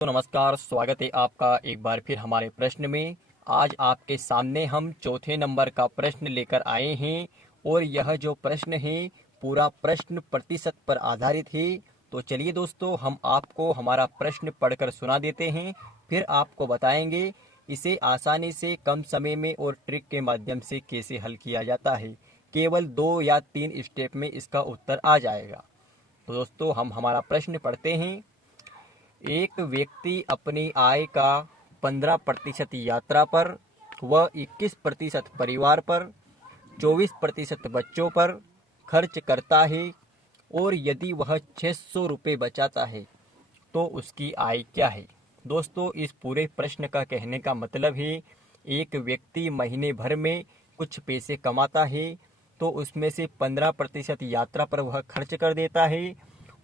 तो नमस्कार, स्वागत है आपका एक बार फिर हमारे प्रश्न में। आज आपके सामने हम चौथे नंबर का प्रश्न लेकर आए हैं और यह जो प्रश्न है पूरा प्रश्न प्रतिशत पर आधारित है। तो चलिए दोस्तों, हम आपको हमारा प्रश्न पढ़कर सुना देते हैं, फिर आपको बताएंगे इसे आसानी से कम समय में और ट्रिक के माध्यम से कैसे हल किया जाता है। केवल 2 या 3 स्टेप में इसका उत्तर आ जाएगा। तो दोस्तों, हम हमारा प्रश्न पढ़ते हैं। एक व्यक्ति अपनी आय का 15% यात्रा पर व 21% परिवार पर, 24% बच्चों पर खर्च करता है और यदि वह 600 रुपये बचाता है तो उसकी आय क्या है। दोस्तों, इस पूरे प्रश्न का कहने का मतलब है एक व्यक्ति महीने भर में कुछ पैसे कमाता है तो उसमें से 15% यात्रा पर वह खर्च कर देता है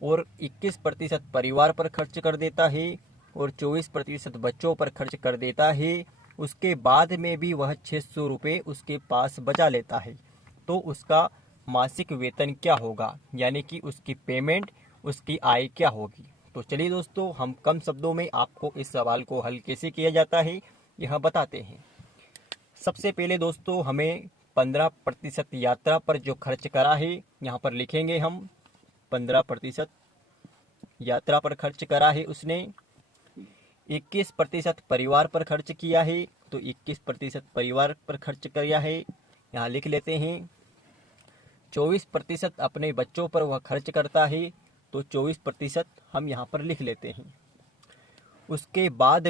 और 21% परिवार पर खर्च कर देता है और 24% बच्चों पर खर्च कर देता है। उसके बाद में भी वह 600 रुपये उसके पास बचा लेता है तो उसका मासिक वेतन क्या होगा, यानी कि उसकी पेमेंट, उसकी आय क्या होगी। तो चलिए दोस्तों, हम कम शब्दों में आपको इस सवाल को हल कैसे किया जाता है यह बताते हैं। सबसे पहले दोस्तों, हमें 15% यात्रा पर जो खर्च करा है यहाँ पर लिखेंगे हम। 15% यात्रा पर खर्च करा है उसने। 21% परिवार पर खर्च किया है तो 21% परिवार पर खर्च किया है, यहाँ लिख लेते हैं। 24% अपने बच्चों पर वह खर्च करता है तो 24% हम यहाँ पर लिख लेते हैं। उसके बाद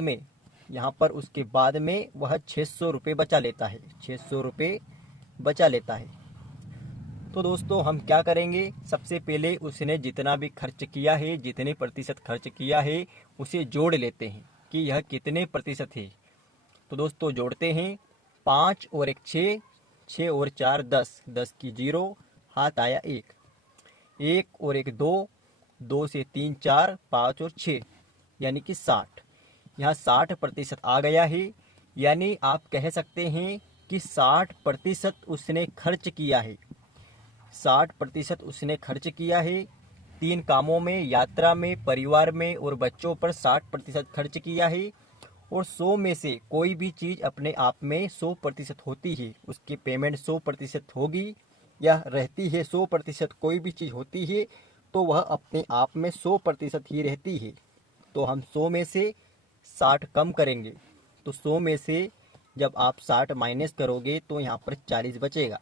में वह 600 रुपये बचा लेता है, 600 रुपये बचा लेता है। तो दोस्तों, हम क्या करेंगे, सबसे पहले उसने जितना भी खर्च किया है, जितने प्रतिशत खर्च किया है उसे जोड़ लेते हैं कि यह कितने प्रतिशत है। तो दोस्तों जोड़ते हैं, 5 और 1 6, 6 और 4 10, 10 की 0, हाथ आया 1, 1 और 1 2, 2 से 3 4, 5 और 6 यानी कि 60। यहाँ 60% आ गया है, यानी आप कह सकते हैं कि 60% उसने खर्च किया है। 60% उसने खर्च किया है 3 कामों में, यात्रा में, परिवार में और बच्चों पर 60% खर्च किया है। और 100 में से कोई भी चीज़ अपने आप में 100% होती है, उसकी पेमेंट 100% होगी या रहती है। 100% कोई भी चीज़ होती है तो वह अपने आप में 100% ही रहती है। तो हम 100 में से 60 कम करेंगे तो 100 में से जब आप 60 माइनस करोगे तो यहाँ पर 40 बचेगा।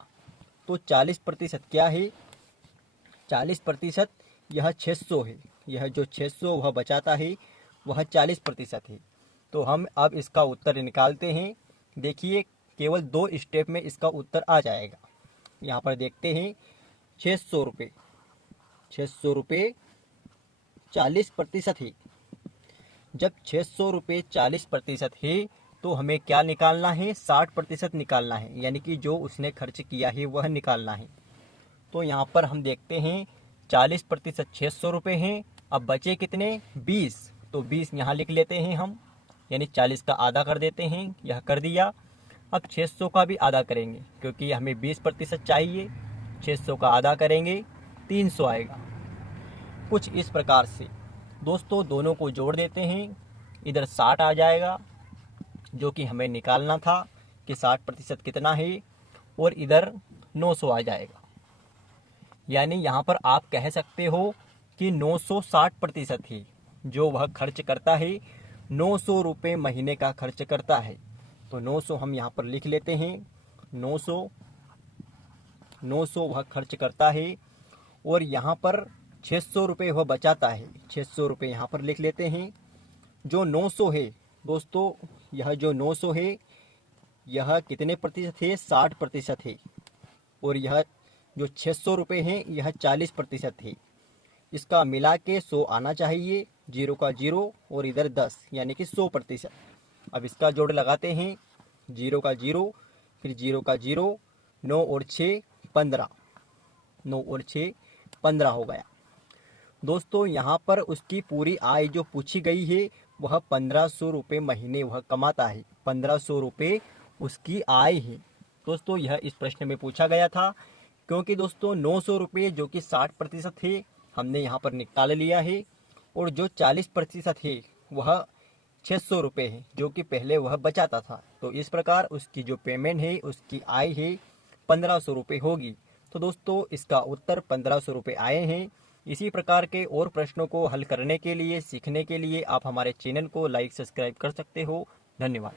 तो 40% क्या है, 40% यह 600 है। यह जो 600 वह बचाता है वह 40% है। तो हम अब इसका उत्तर निकालते हैं। देखिए, केवल 2 स्टेप में इसका उत्तर आ जाएगा। यहाँ पर देखते हैं, 600 रुपये, 600 रुपये 40% है। जब 600 रुपये 40% है तो हमें क्या निकालना है, 60% निकालना है, यानी कि जो उसने खर्च किया है वह निकालना है। तो यहाँ पर हम देखते हैं 40% 600 रुपये हैं। अब बचे कितने, 20, तो 20 यहाँ लिख लेते हैं हम, यानी 40 का आधा कर देते हैं, यह कर दिया। अब 600 का भी आधा करेंगे क्योंकि हमें 20% चाहिए। 600 का आधा करेंगे 300 आएगा। कुछ इस प्रकार से दोस्तों दोनों को जोड़ देते हैं, इधर 60 आ जाएगा जो कि हमें निकालना था कि 60% कितना है, और इधर 900 आ जाएगा। यानी यहाँ पर आप कह सकते हो कि 960% है जो वह खर्च करता है। 900 रुपये महीने का खर्च करता है तो 900 हम यहाँ पर लिख लेते हैं। 900 वह खर्च करता है और यहाँ पर 600 रुपये वह बचाता है। 600 रुपये यहाँ पर लिख लेते हैं। जो 900 है दोस्तों, यह जो 900 है यह कितने प्रतिशत है, 60% है। और यह जो 600 रुपये हैं यह 40% है। इसका मिला के 100 आना चाहिए, 0 का 0 और इधर 10 यानी कि 100%। अब इसका जोड़ लगाते हैं, 0 का 0 फिर 0 का 0, 9 और 6 15, 9 और 6 15 हो गया। दोस्तों यहाँ पर उसकी पूरी आय जो पूछी गई है वह 1500 रुपये महीने वह कमाता है। 1500 रुपये उसकी आय है। दोस्तों यह इस प्रश्न में पूछा गया था क्योंकि दोस्तों 900 रुपये जो कि 60% है हमने यहाँ पर निकाल लिया है, और जो 40% है वह 600 रुपये है, जो कि पहले वह बचाता था। तो इस प्रकार उसकी जो पेमेंट है, उसकी आय है 1500 रुपये होगी। तो दोस्तों इसका उत्तर 1500 रुपये आए हैं। इसी प्रकार के और प्रश्नों को हल करने के लिए, सीखने के लिए आप हमारे चैनल को लाइक सब्सक्राइब कर सकते हो। धन्यवाद।